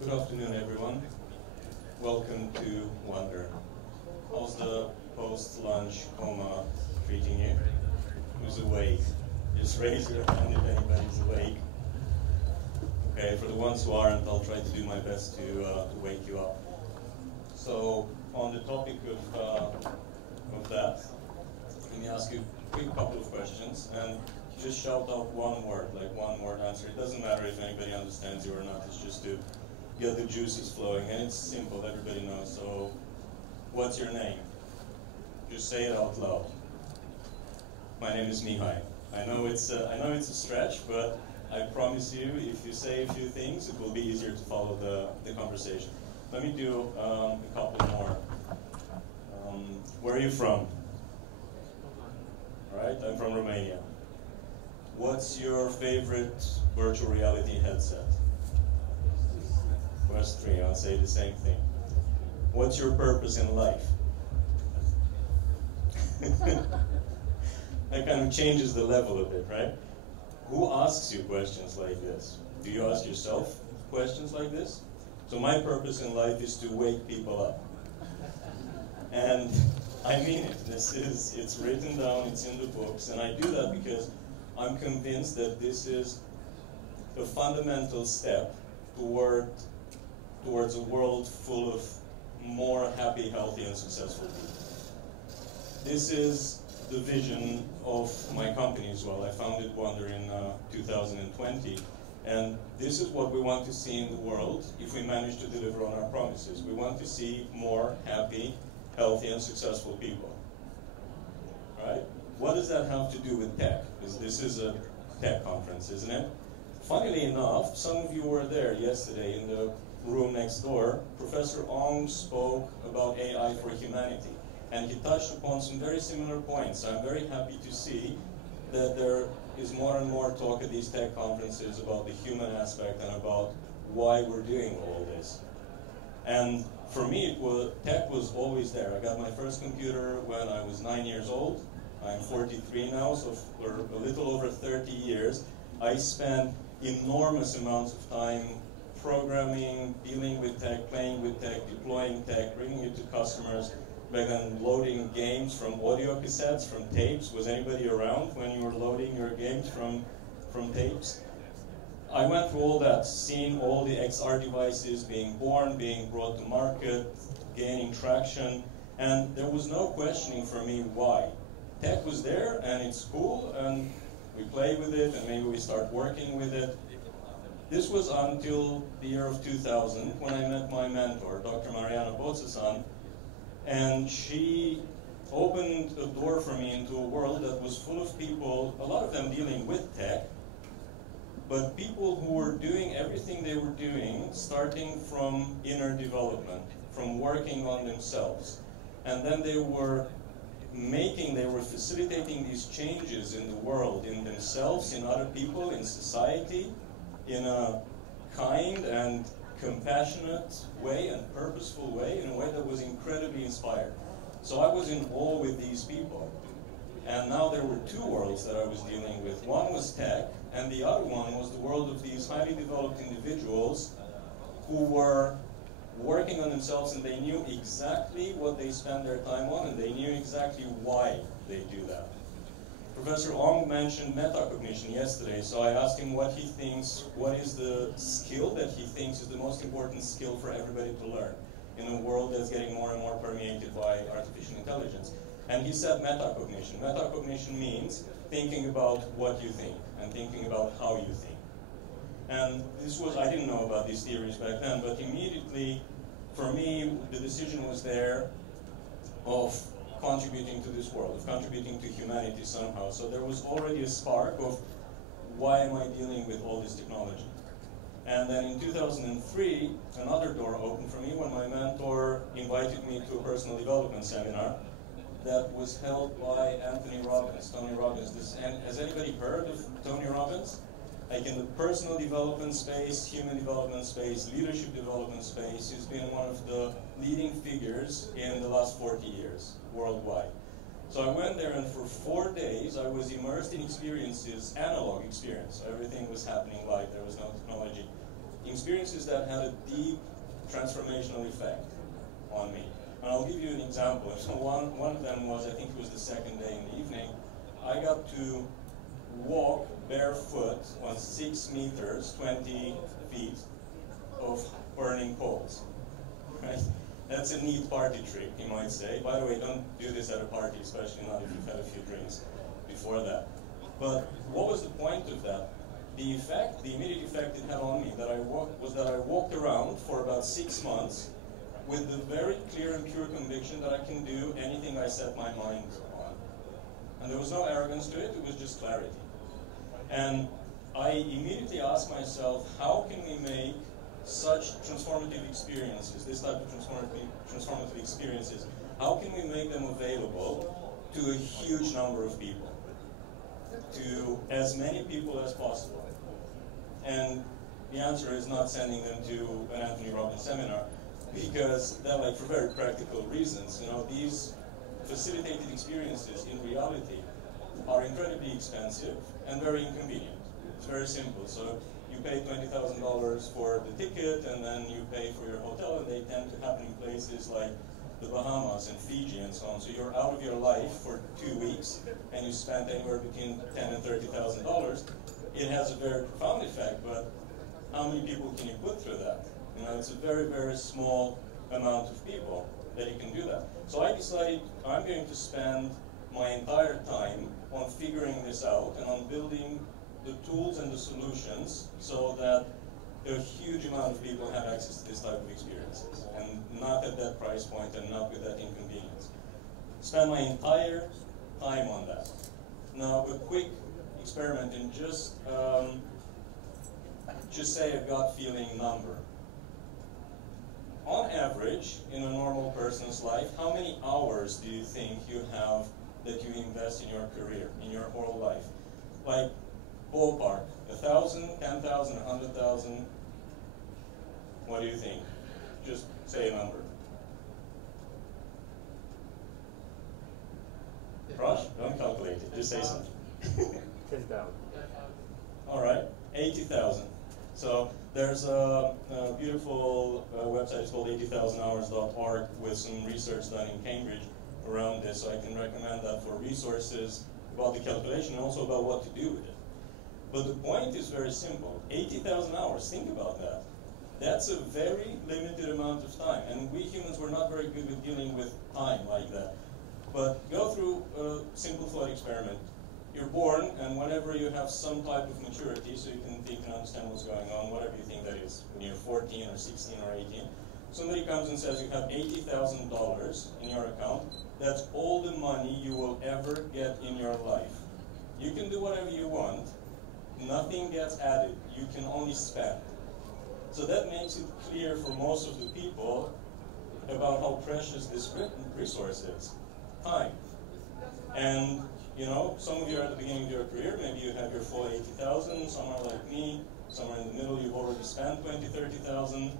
Good afternoon, everyone. Welcome to Wonder. How's the post-lunch coma treating you? Who's awake? Just raise your hand if anybody's awake. Okay, for the ones who aren't, I'll try to do my best to wake you up. So, on the topic of that, let me ask you a quick couple of questions, and just shout out one word, like one word answer. It doesn't matter if anybody understands you or not, it's just to get the juices flowing, and it's simple, everybody knows. So, what's your name? Just say it out loud. My name is Mihai. I know it's a stretch, but I promise you, if you say a few things, it will be easier to follow the conversation. Let me do a couple more. Where are you from? All right, I'm from Romania. What's your favorite virtual reality headset? Quest 3, I'll say the same thing. What's your purpose in life? That kind of changes the level a bit, right? Who asks you questions like this? Do you ask yourself questions like this? So my purpose in life is to wake people up. And I mean it. It's written down, it's in the books, and I do that because I'm convinced that this is a fundamental step towards a world full of more happy, healthy, and successful people. This is the vision of my company as well. I founded Wonder in 2020, and this is what we want to see in the world if we manage to deliver on our promises. We want to see more happy, healthy, and successful people. Right? What does that have to do with tech? Because this is a tech conference, isn't it? Funnily enough, some of you were there yesterday in the room next door. Professor Ong spoke about AI for humanity, and he touched upon some very similar points. I'm very happy to see that there is more and more talk at these tech conferences about the human aspect and about why we're doing all this. And for me, tech was always there. I got my first computer when I was 9 years old. I'm 43 now, so for a little over 30 years, I spent enormous amounts of time programming, dealing with tech, playing with tech, deploying tech, bringing it to customers, back then loading games from audio cassettes, from tapes. Was anybody around when you were loading your games from tapes? I went through all that, seeing all the XR devices being born, being brought to market, gaining traction, and there was no questioning for me why. Tech was there, and it's cool, and we play with it, and maybe we start working with it. This was until the year of 2000, when I met my mentor, Dr. Mariana Botsasan, and she opened a door for me into a world that was full of people, a lot of them dealing with tech, but people who were doing everything they were doing, starting from inner development, from working on themselves. And then they were facilitating these changes in the world, in themselves, in other people, in society, in a kind and compassionate way and purposeful way, in a way that was incredibly inspired. So I was in awe with these people. And now there were two worlds that I was dealing with. One was tech, and the other one was the world of these highly developed individuals who were working on themselves, and they knew exactly what they spent their time on, and they knew exactly why they do that. Professor Ong mentioned metacognition yesterday, so I asked him what he thinks, what is the skill that he thinks is the most important skill for everybody to learn in a world that's getting more and more permeated by artificial intelligence. And he said metacognition. Metacognition means thinking about what you think and thinking about how you think. And I didn't know about these theories back then, but immediately, for me, the decision was there of contributing to this world, of contributing to humanity somehow. So there was already a spark of why am I dealing with all this technology? And then in 2003, another door opened for me when my mentor invited me to a personal development seminar that was held by Tony Robbins. Has anybody heard of Tony Robbins? Like in the personal development space, human development space, leadership development space, he's been one of the leading figures in the last 40 years worldwide. So I went there, and for 4 days I was immersed in experiences, analog experience. Everything was happening live, there was no technology. experiences that had a deep transformational effect on me. And I'll give you an example. So one of them was, I think it was the second day in the evening, I got to walk barefoot on 6 meters, 20 feet of burning coals, right? That's a neat party trick, you might say. By the way, don't do this at a party, especially not if you've had a few drinks before that. But what was the point of that? The effect, the immediate effect it had on me was that I walked around for about 6 months with the very clear and pure conviction that I can do anything I set my mind on. And there was no arrogance to it, it was just clarity. And I immediately asked myself, how can we make such transformative experiences, this type of transformative experiences, how can we make them available to a huge number of people, to as many people as possible? And the answer is not sending them to an Anthony Robbins seminar, because that, like, for very practical reasons, you know, these facilitated experiences in reality are incredibly expensive and very inconvenient. It's very simple. So you pay $20,000 for the ticket, and then you pay for your hotel, and they tend to happen in places like the Bahamas and Fiji and so on. So you're out of your life for 2 weeks, and you spend anywhere between $10,000 and $30,000. It has a very profound effect, but how many people can you put through that? You know, it's a very, very small amount of people that you can do that. So I decided I'm going to spend my entire time on figuring this out and on building the tools and the solutions so that a huge amount of people have access to this type of experiences, and not at that price point and not with that inconvenience. Spend my entire time on that. Now, a quick experiment in just say a gut feeling number. On average, in a normal person's life, how many hours do you think you have that you invest in your career, in your whole life? Like, ballpark, 1,000, 10,000, 100,000? What do you think? Just say a number. Rush, don't calculate it, just say something. 10,000. All right, 80,000. So there's a beautiful website, it's called 80,000hours.org, with some research done in Cambridge around this, so I can recommend that for resources about the calculation and also about what to do with it. But the point is very simple. 80,000 hours, think about that. That's a very limited amount of time, and we humans were not very good with dealing with time like that. But go through a simple thought experiment. You're born, and whenever you have some type of maturity, so you can think and understand what's going on, whatever you think that is, when you're 14 or 16 or 18, somebody comes and says you have $80,000 in your account. That's all the money you will ever get in your life. You can do whatever you want. Nothing gets added. You can only spend. So that makes it clear for most of the people about how precious this resource is. Time. And, you know, some of you are at the beginning of your career, maybe you have your full 80,000, some are like me, somewhere in the middle you've already spent 20, 30,000.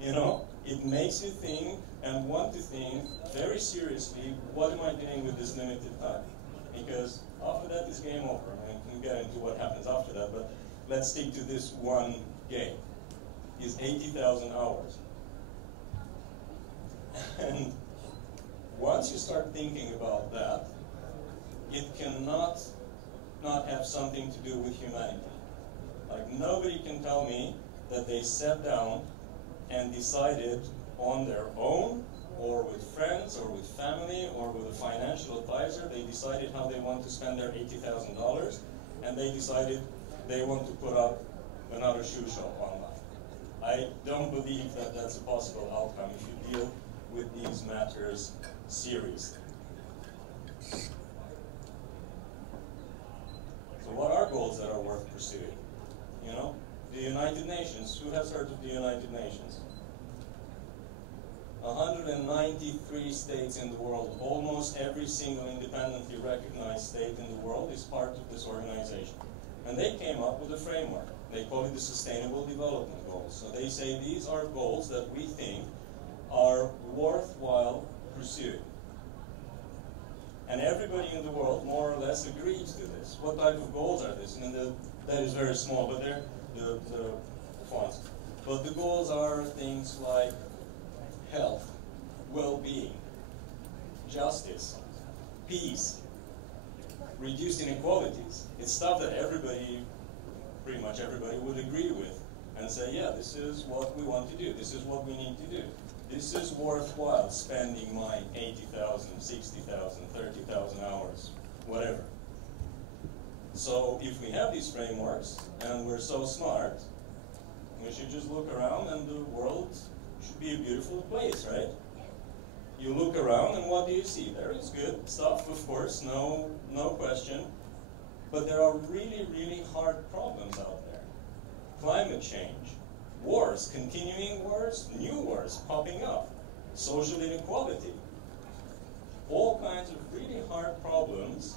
You know, it makes you think and want to think very seriously, what am I doing with this limited time? Because after that is game over. I mean, we can get into what happens after that, but let's stick to this one game. Is 80,000 hours. And once you start thinking about that, it cannot not have something to do with humanity. Like, nobody can tell me that they sat down and decided on their own, or with friends, or with family, or with a financial advisor, they decided how they want to spend their $80,000, and they decided they want to put up another shoe shop online. I don't believe that that's a possible outcome if you deal with these matters seriously. So what are goals that are worth pursuing? You know, the United Nations. Who has heard of the United Nations? 193 states in the world. Almost every single independently recognized state in the world is part of this organization. And they came up with a framework. They call it the Sustainable Development Goals. So they say these are goals that we think are worthwhile pursuing. And everybody in the world more or less agrees to this. What type of goals are these? I mean, that is very small, but they're the fonts. But the goals are things like health, well-being, justice, peace, reduced inequalities. It's stuff that everybody, pretty much everybody, would agree with and say, yeah, this is what we want to do. This is what we need to do. This is worthwhile spending my 80,000, 60,000, 30,000 hours, whatever. So if we have these frameworks and we're so smart, we should just look around and the world should be a beautiful place, right? You look around and what do you see? There is good stuff, of course, no question. But there are really, really hard problems out there. Climate change, wars, continuing wars, new wars popping up, social inequality. All kinds of really hard problems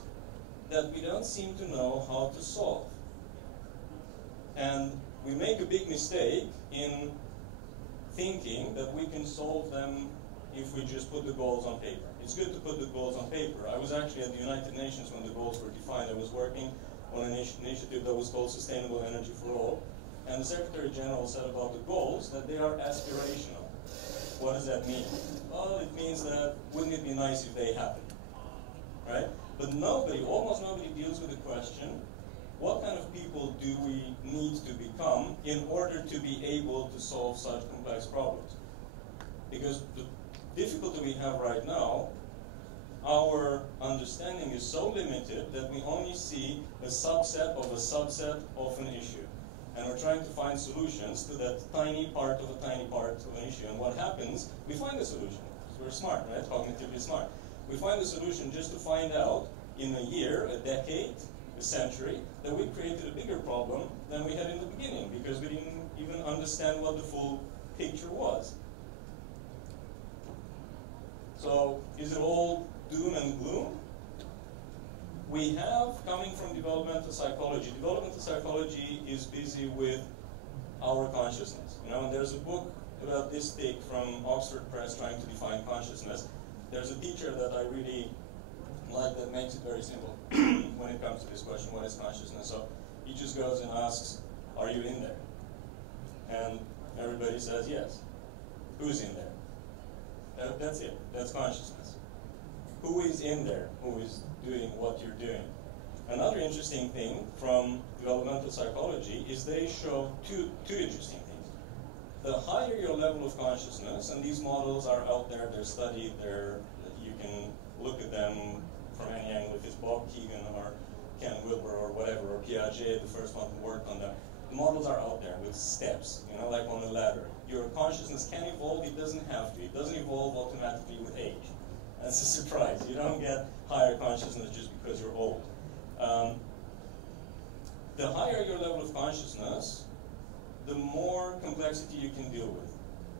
that we don't seem to know how to solve. And we make a big mistake in thinking that we can solve them if we just put the goals on paper. It's good to put the goals on paper. I was actually at the United Nations when the goals were defined. I was working on an initiative that was called Sustainable Energy for All. And the Secretary General said about the goals that they are aspirational. What does that mean? Well, it means that wouldn't it be nice if they happened, right? But nobody, almost nobody deals with the question, what kind of people do we need to become in order to be able to solve such complex problems? Because the difficulty we have right now, our understanding is so limited that we only see a subset of an issue. And we're trying to find solutions to that tiny part of an issue. And what happens, we find a solution. We're smart, right? Cognitively smart. We find a solution just to find out in a year, a decade, a century, that we created a bigger problem than we had in the beginning because we didn't even understand what the full picture was. So, is it all doom and gloom? We have, coming from developmental psychology is busy with our consciousness. You know, and there's a book about this thick from Oxford Press trying to define consciousness. There's a teacher that I really like that makes it very simple when it comes to this question, what is consciousness? So he just goes and asks, are you in there? And everybody says yes. Who's in there? That's it. That's consciousness. Who is in there? Who is doing what you're doing? Another interesting thing from developmental psychology is they show two interesting things. The higher your level of consciousness, and these models are out there, they're studied, you can look at them from any angle, if it's Bob Keegan or Ken Wilber or whatever, or Piaget, the first one who worked on them. The models are out there with steps, you know, like on a ladder. Your consciousness can evolve, it doesn't have to. It doesn't evolve automatically with age. That's a surprise. You don't get higher consciousness just because you're old. The higher your level of consciousness, the more complexity you can deal with.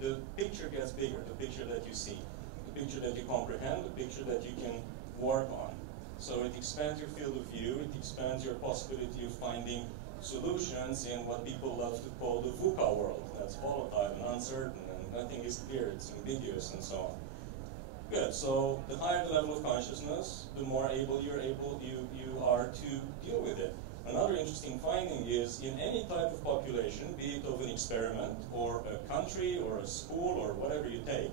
The picture gets bigger, the picture that you see, the picture that you comprehend, the picture that you can work on. So it expands your field of view, it expands your possibility of finding solutions in what people love to call the VUCA world. That's volatile and uncertain, and nothing is clear, it's ambiguous, and so on. Good, so the higher the level of consciousness, the more able you are to deal with it. Another interesting finding is in any type of population, be it of an experiment or a country or a school or whatever you take,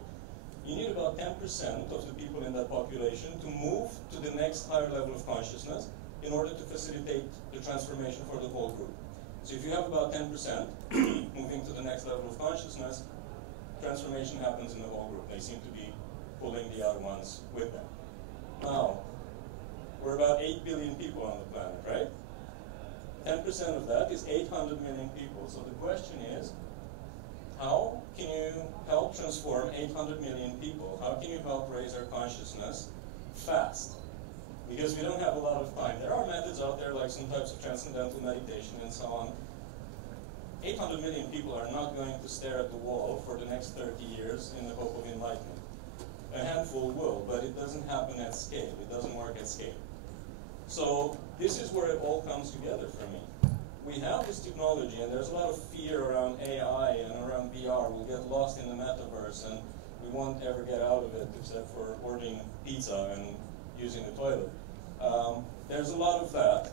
you need about 10% of the people in that population to move to the next higher level of consciousness in order to facilitate the transformation for the whole group. So if you have about 10% moving to the next level of consciousness, transformation happens in the whole group. They seem to be pulling the other ones with them. Now, we're about 8 billion people on the planet, right? 10% of that is 800 million people. So the question is, how can you help transform 800 million people? How can you help raise our consciousness fast? Because we don't have a lot of time. There are methods out there like some types of transcendental meditation and so on. 800 million people are not going to stare at the wall for the next 30 years in the hope of enlightenment. A handful will, but it doesn't happen at scale. It doesn't work at scale. So this is where it all comes together for me. We have this technology, and there's a lot of fear around AI and around VR. We'll get lost in the metaverse, and we won't ever get out of it except for ordering pizza and using the toilet. There's a lot of that,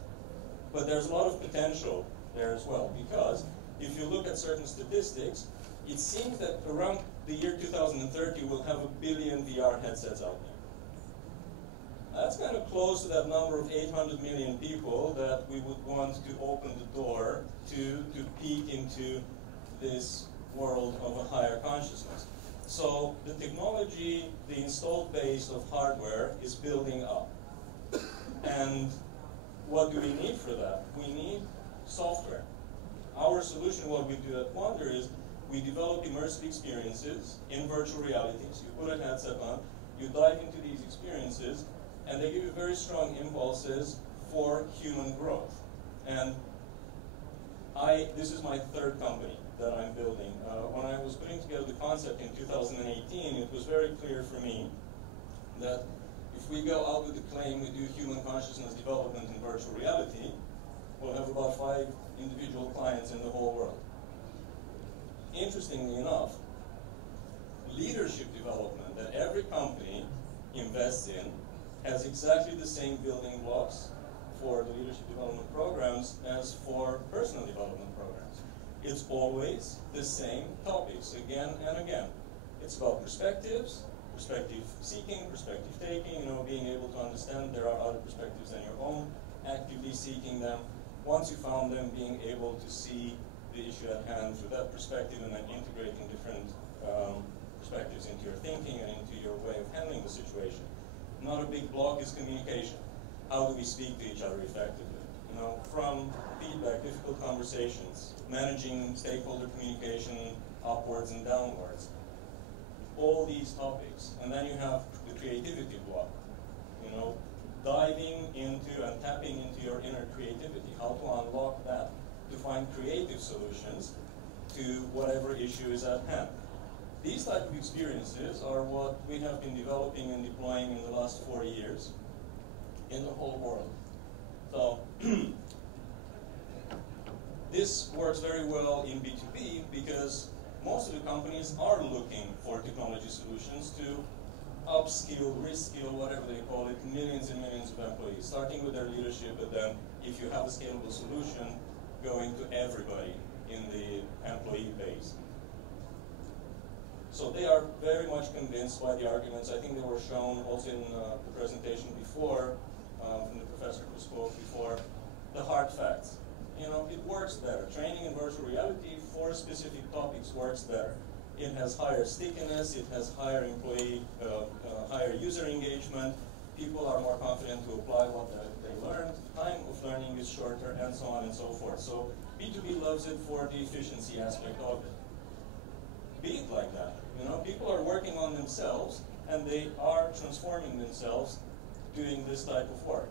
but there's a lot of potential there as well, because if you look at certain statistics, It seems that around the year 2030, we'll have 1 billion VR headsets out there. That's kind of close to that number of 800 million people that we would want to open the door to peek into this world of a higher consciousness. So the technology, the installed base of hardware is building up. And what do we need for that? We need software. Our solution, what we do at Wondder, is we develop immersive experiences in virtual realities. You put a headset on, you dive into these experiences, and they give you very strong impulses for human growth. And this is my third company that I'm building. When I was putting together the concept in 2018, it was very clear for me that if we go out with the claim we do human consciousness development in virtual reality, we'll have about 5 individual clients in the whole world. Interestingly enough, leadership development that every company invests in has exactly the same building blocks for the leadership development programs as for personal development programs. It's always the same topics again and again. It's about perspectives, perspective seeking, perspective taking, being able to understand there are other perspectives than your own, actively seeking them. Once you found them, being able to see the issue at hand through that perspective and then integrating different perspectives into your thinking and into your way of handling the situation. Another big block is communication. How do we speak to each other effectively? From feedback, difficult conversations, managing stakeholder communication upwards and downwards. All these topics. And then you have the creativity block. Diving into and tapping into your inner creativity. How to unlock that to find creative solutions to whatever issue is at hand. These type of experiences are what we have been developing and deploying in the last 4 years in the whole world. So this works very well in B2B because most of the companies are looking for technology solutions to upskill, reskill, whatever they call it, millions and millions of employees, starting with their leadership, but then if you have a scalable solution, going to everybody in the employee base. So they are very much convinced by the arguments. I think they were shown also in the presentation before, from the professor who spoke before, the hard facts. It works better. Training in virtual reality for specific topics works better. It has higher stickiness, it has higher employee, higher user engagement. People are more confident to apply what they learned. Time of learning is shorter, and so on and so forth. So B2B loves it for the efficiency aspect of it. Be it like that. People are working on themselves, and they are transforming themselves doing this type of work.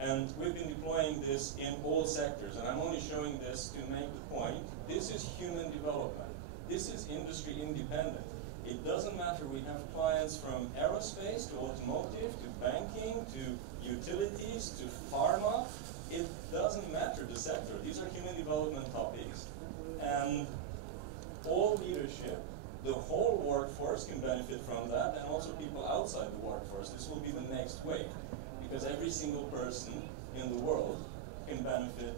And we've been deploying this in all sectors, and I'm only showing this to make the point. This is human development. This is industry independent. It doesn't matter, we have clients from aerospace to automotive to banking to utilities to pharma. It doesn't matter the sector. These are human development topics. And all leadership, the whole workforce can benefit from that, and also people outside the workforce. This will be the next wave, because every single person in the world can benefit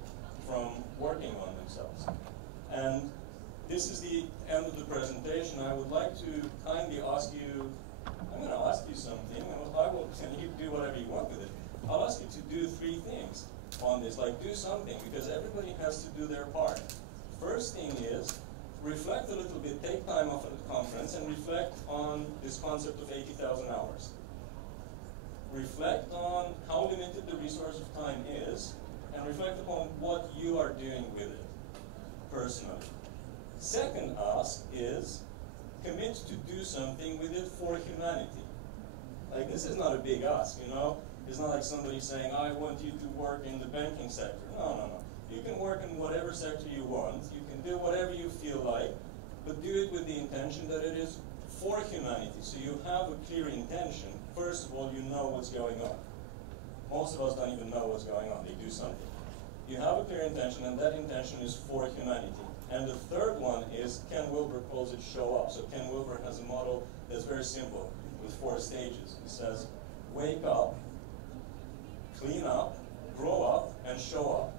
from working on themselves. And this is the end of the presentation. I would like to kindly ask you, I'm going to ask you something, and you do whatever you want with it. I'll ask you to do 3 things on this, like do something, because everybody has to do their part. First thing is, reflect a little bit, take time off at the conference, and reflect on this concept of 80,000 hours. Reflect on how limited the resource of time is, and reflect upon what you are doing with it, personally. Second ask is, commit to do something with it for humanity. Like, this is not a big ask, It's not like somebody saying, I want you to work in the banking sector. No. You can work in whatever sector you want. You can do whatever you feel like, but do it with the intention that it is for humanity. So you have a clear intention. First of all, you know what's going on. Most of us don't even know what's going on. They do something. You have a clear intention, and that intention is for humanity. And the third one is, Ken Wilber calls it show up. So Ken Wilber has a model that's very simple with 4 stages. He says, wake up, clean up, grow up, and show up.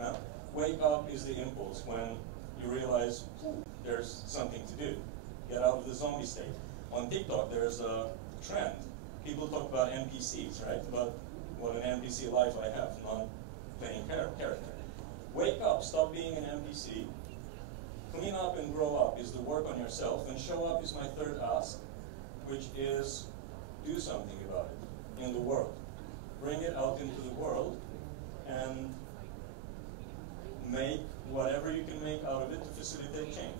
Now, wake up is the impulse when you realize, there's something to do. Get out of the zombie state. On TikTok, there's a trend. People talk about NPCs, right? About what an NPC life I have, not playing character. Wake up, stop being an NPC. Clean up and grow up is the work on yourself, and show up is my third ask, which is do something about it in the world. Bring it out into the world and make whatever you can make out of it to facilitate change.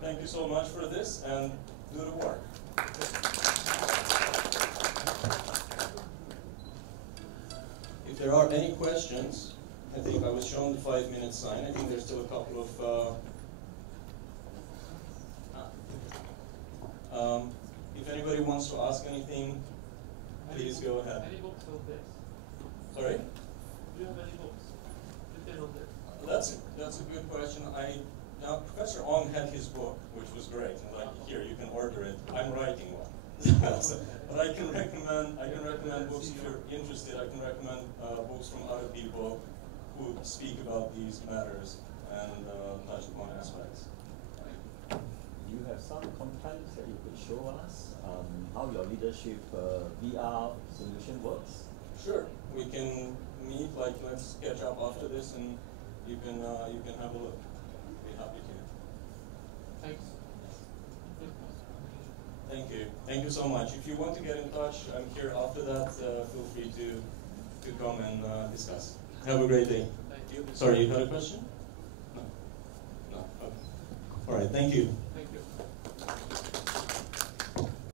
Thank you so much for this, and do the work. If there are any questions, I think I was shown the 5-minute sign. I think there's still a couple of... if anybody wants to ask anything, please go ahead. Any books on this? Sorry? Do you have any books written on this? That's a good question. Now Professor Ong had his book, which was great, and like here you can order it. I'm writing one. But I can recommend books if you're interested. I can recommend books from other people who speak about these matters and touch upon aspects. You have some contents that you could show us how your leadership VR solution works? Sure, we can meet. Like, let's catch up after this, and you can have a look. Be happy to. Thanks. Thank you. Thank you so much. If you want to get in touch, I'm here after that. Feel free to come and discuss. Have a great day. Thank you. Sorry, you had a question? No. No. Okay. All right. Thank you.